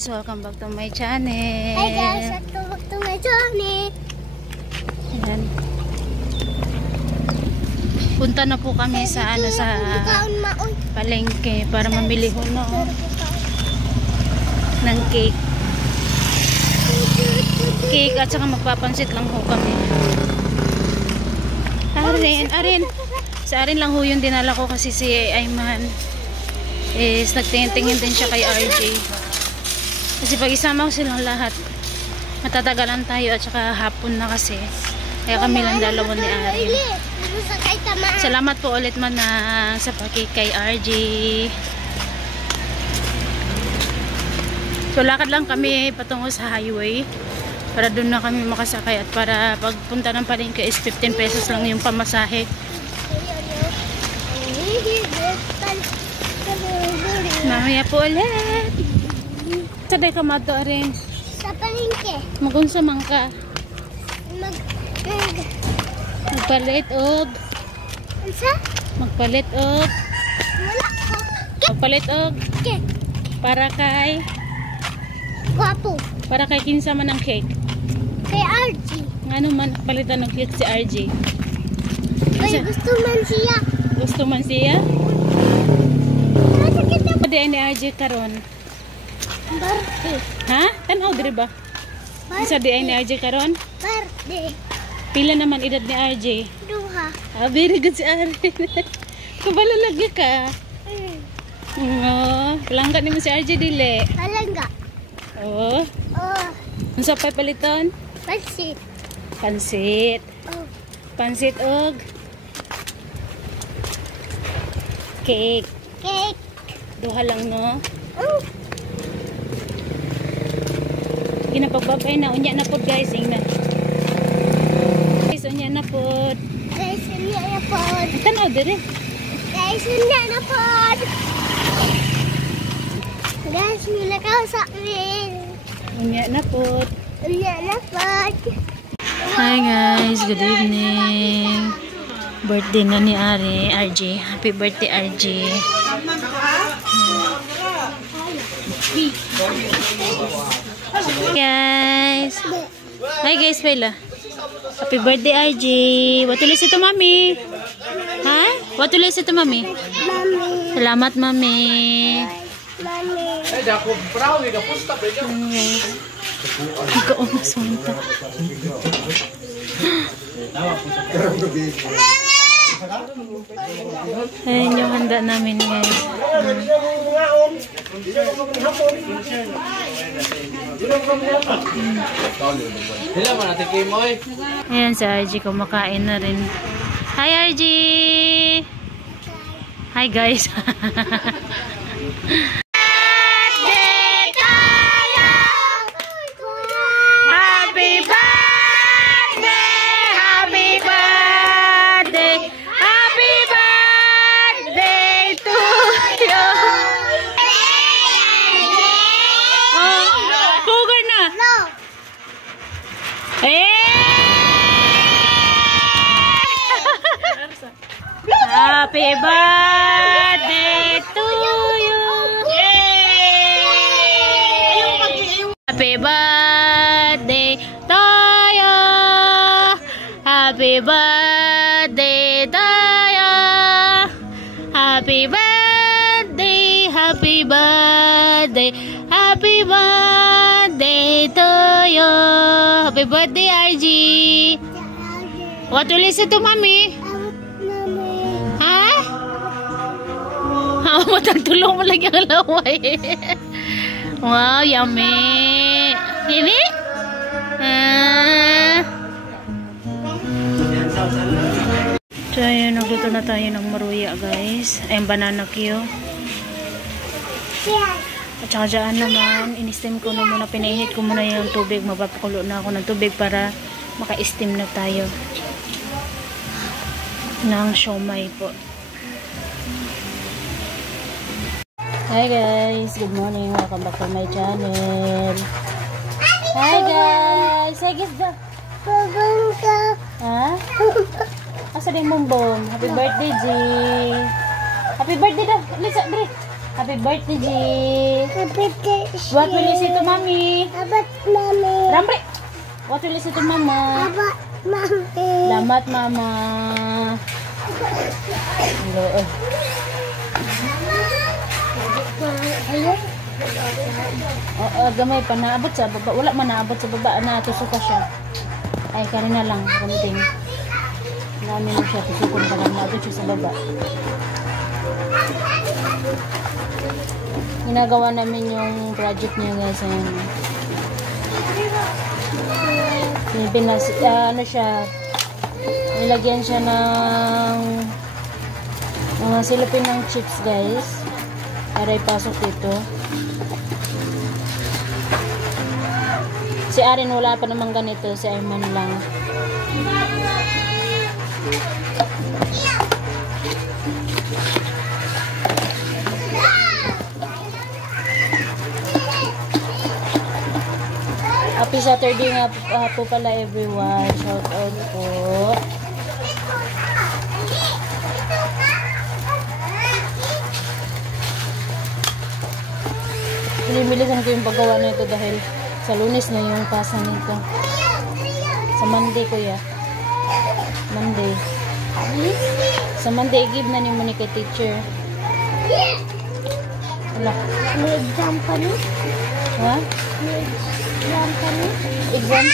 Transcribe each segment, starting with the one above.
guys, welcome back to my channel. Hi guys, welcome back to my channel. Ayan. Punta na po kami sa palengke para mamili ho ng cake. Cake at saka magpapansit lang ho kami. Arin. Sa Arin lang ho yung dinala ko kasi si Ayman is nagtingin-tingin din siya kay RJ. Kasi pag isama ko silang lahat, matatagalan tayo at saka hapon na kasi. Kaya kami lang dalawa ni Arin. Salamat po ulit man sa pag-cake kay RJ. So lakad lang kami patungo sa highway para doon na kami makasakay at para pagpunta ng palengke is 15 pesos lang yung pamasahe. Mamaya po ulit. Sabay ka mato rin. Sa palengke. Magunsa man ka. Magpalit og. Ansa? Magpalit og. Wala ko. Magpalit og. Cake. Para kay. Guwapo. Para kay kinsa man ang cake. Kay RJ. Ano man palitan ng cake si RJ. Ay, gusto man siya. Gusto man siya? Pwede ni RJ karon. Birthday. Ha? Tanaw diri ba? Isa di ay ni RJ karon? Birthday. Pila naman edad ni RJ? 2. Ah, very good si Arin. Kabalo lagi ka. Palangga ni mo si RJ dili. Palangga. Oh. Oh. Unsa pay paliton? Pansit. Pansit. Oh. Pansit og cake. Cake. Duha lang no. Oh. Ginapagbabay na unya na pod guys, ingna. Guys, unya na pod. Guys, unya na pod. Tanaw dire. Guys, unya na pod. Guys, nilakaw sa amin. Unya na pod. Unya na pod. Hi guys, good evening. Birthday na ni RJ. Happy birthday RJ. Guys. Hi guys, Bella. Happy birthday RJ. What ulit ito mami? Ha? What ulit ito mami? Mami. Salamat mami. Mami. Ikaw na sunta. Ayan yung handa namin guys. Ayan si RJ kumakain na rin. Hi RJ! Hi guys! Happy birthday to you. Happy birthday to you. Happy birthday to you. Happy birthday, happy birthday, happy birthday to you. Happy birthday RJ. What will you say to mommy? Matagtulong mo lagi ang laway. Wow, yummy. Ini? So, yun, nagluto na tayo ng maruya, guys. Ay, banana Q. At saka dyan naman, in-steam ko na muna, pinahit ko muna yung tubig. Mapapakulo na ako ng tubig para maka-steam na tayo ng siomai po. Hi guys, good morning, welcome back to my channel. Hi guys, hi guys ba? Babang ka. Ha? Asa din bumbong? Happy birthday G. Happy birthday dah. Lisa, Dre. Happy birthday, G. Happy birthday. What will you say to mommy? Abat mami. Rambre. What will you say to mama? Abat mami. Salamat, mama. Hello. Ayun. Gamay pa naabot sa baba. Wala man naabot sa baba na tusuka siya. Ay, kanina lang. Kunting. Namin mo siya. Tusukon pa lang naabot siya sa baba. Ginagawa namin yung project niya guys. Ano siya. Nilagyan siya ng mga silupin ng chips guys. Para ipasok dito. Si Arin wala pa namang ganito, si Ayman lang. Happy Saturday nga po pala everyone. Shout out po. Bilisan ko yung paggawa nito dahil sa Lunes na yung pasa nito. Sa Monday kuya. Monday. Sa Monday give na ni mo ni kay teacher. Wala. May exam pa ni? Ha? May exam pa ni? Exam?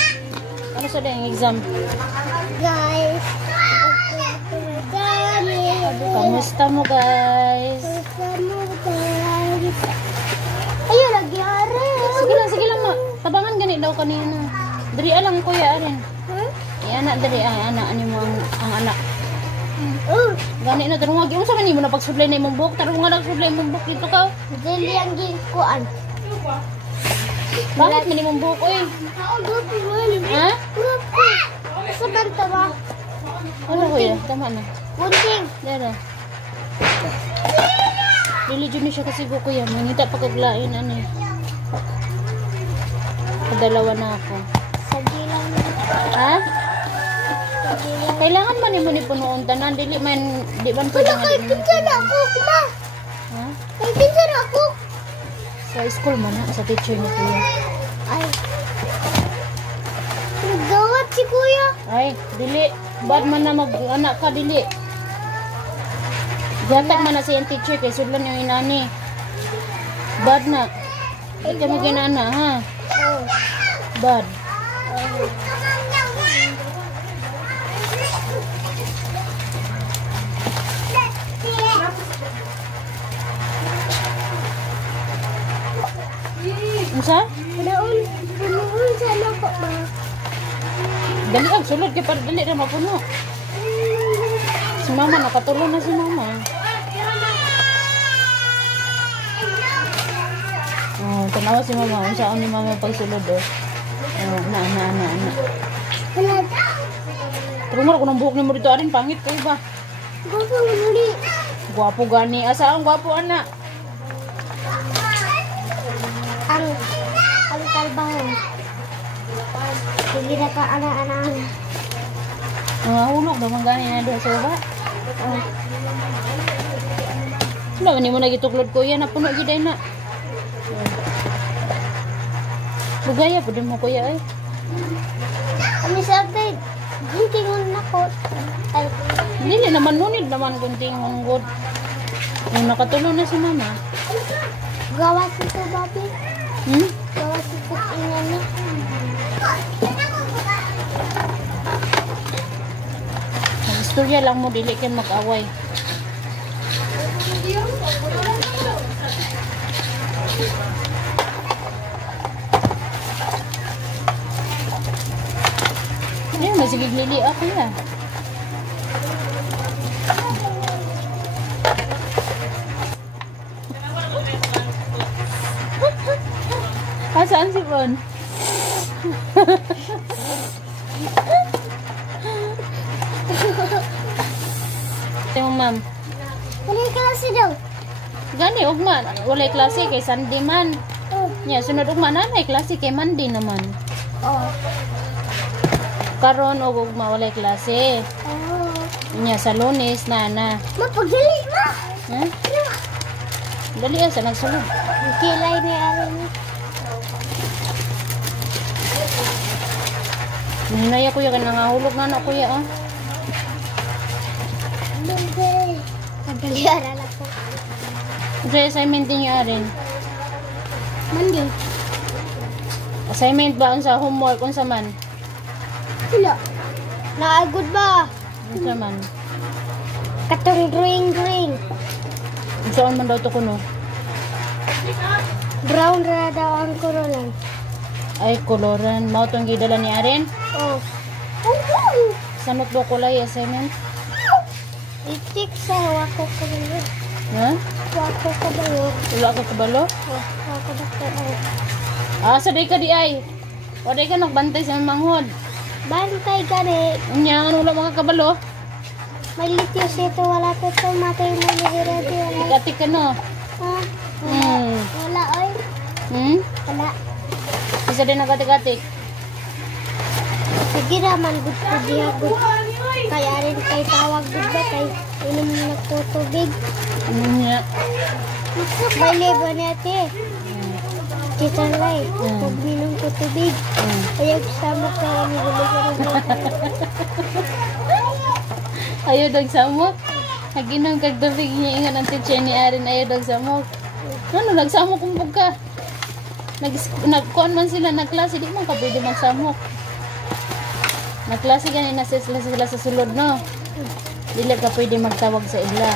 Ano sa yung exam? Guys. Kamusta mo guys? Ayun, nagyari. Sige lang ma. Tabangan gani daw kanina. Diri lang kuya Arin. Huh? Anak diri anak ani mo ang anak. Gani na tarong agi unsa man nimo na pagsudlay na imong buhok tarong nga nagsudlay imong buhok dito ka. Dili ang gikuan. Bakit man imong buhok oy? Ha? Sa banta ba? Ano kuya? Tama na. Bunting. Dara. Dili jud ni siya kasi ko kuya, mangita pa kag lain ano. Kadalawa na ako. Sa gilang. Ha? Sa gilang. Kailangan man nimo ni punuon tanan dili man di man Kuya, pwede kay pinsan ako, kuma. Ha? Kay pinsan ako. Sa school man na sa teacher ni kuya. Ay. Nagawat si kuya. Ay, dili. Bad man na mag-anak ka, dili. Gatag man na siyang teacher kay sudlan yung inani. Bad na. Hindi ka mo ginana, ha? Oh. Bad. Unsa? Punoon sa loko ba? Dali ang sulod kay para dali ra mapuno. Si mama nakatulong na si mama. Oh, tanawa si mama. Unsa ni mama pagsulod oh. Oh, na. Wala. Trumor ko ng buhok ni mo dito arin pangit kay ba? Gusto muli. Gwapo gani. Asa ang gwapo anak? Ang kalbaho. Sige na ka anak-anak. Hulog naman gani na doon sa baba. Wala, hindi mo nagituklod ko yan. Napuno gid na. Bugaya po din mo kuya ay. Kami sabi, gintingon na ko. Ay, Hindi naman nunid naman kunting unggod. Yung nakatulong na si mama. gawas ito, babi. Gawas ito, ina ni. Istorya lang mo, dili kayo mag-away. Ayun, masigig lili ako ya. Saan si Bon? Ito ma'am. Walay klase daw. Gani, ugma. Walay klase kay Sunday man. Nya, sunod ugma nanay klase kay Monday naman. Oh. Karon og ugma walay klase. Oh. Nya, sa Lunes na. Mapagdali, ma. Ha? Dali sa nagsulod. Ang kilay ni Arin. Hinaya kuya ka nangahulog na na kuya ah. Nagaliaran ako. Sa assignment din niya rin. Mandi. Assignment ba sa homework unsa man? Wala. Naagod ba? Unsa man? Katong drawing. Unsaon man daw to kuno? Brown ra daw ang korolan. Ay koloran mao tong gidala ni Aren. Oh. Sa notebook kulay assignment. Itik sa wako kabalo. Ha? Wako kabalo. Wala ka kabalo? Oh, wako doktor. Sa day ka di ay. Waday ka nagbantay sa manghod. Bantay gani. Unya ano wala mga kabalo? May lityos ito. Wala to ito. Matay mo na hirati. Ikatik ka no. Ha? Hmm. Wala oy. Hmm? Wala. Isa din nagatik-atik. Sige naman. Good po diha. Good. Kaya rin kay tawag good ba? Kay inom nagtutubig. Unya. May libo niya ate. Kita lay. Hmm. Pag minum ko tubig. Ayaw sama ka. Ang gulo-gulo. Ayaw dag samok. Naginang kagdabig niya ingat ang teacher ni Aren. Ayaw dag samok. Ano, nagsamok kumbog ka. Nagkuhan man sila nagklase. Di man ka pwede magsamok. Nagklase ganina sila sa sulod, no? Dili ka pwede magtawag sa ila.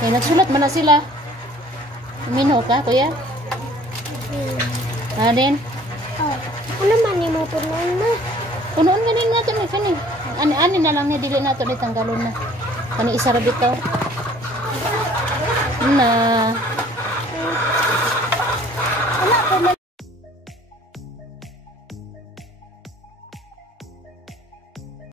Kaya nagsulat man na sila. Minho ka, kuya? Aren? Oh. Ano man yung mo punuan na? Punuan ganin natin may kani. Ani na lang ni dili nato ni tanggalon na. Kani isa ra bitaw. Na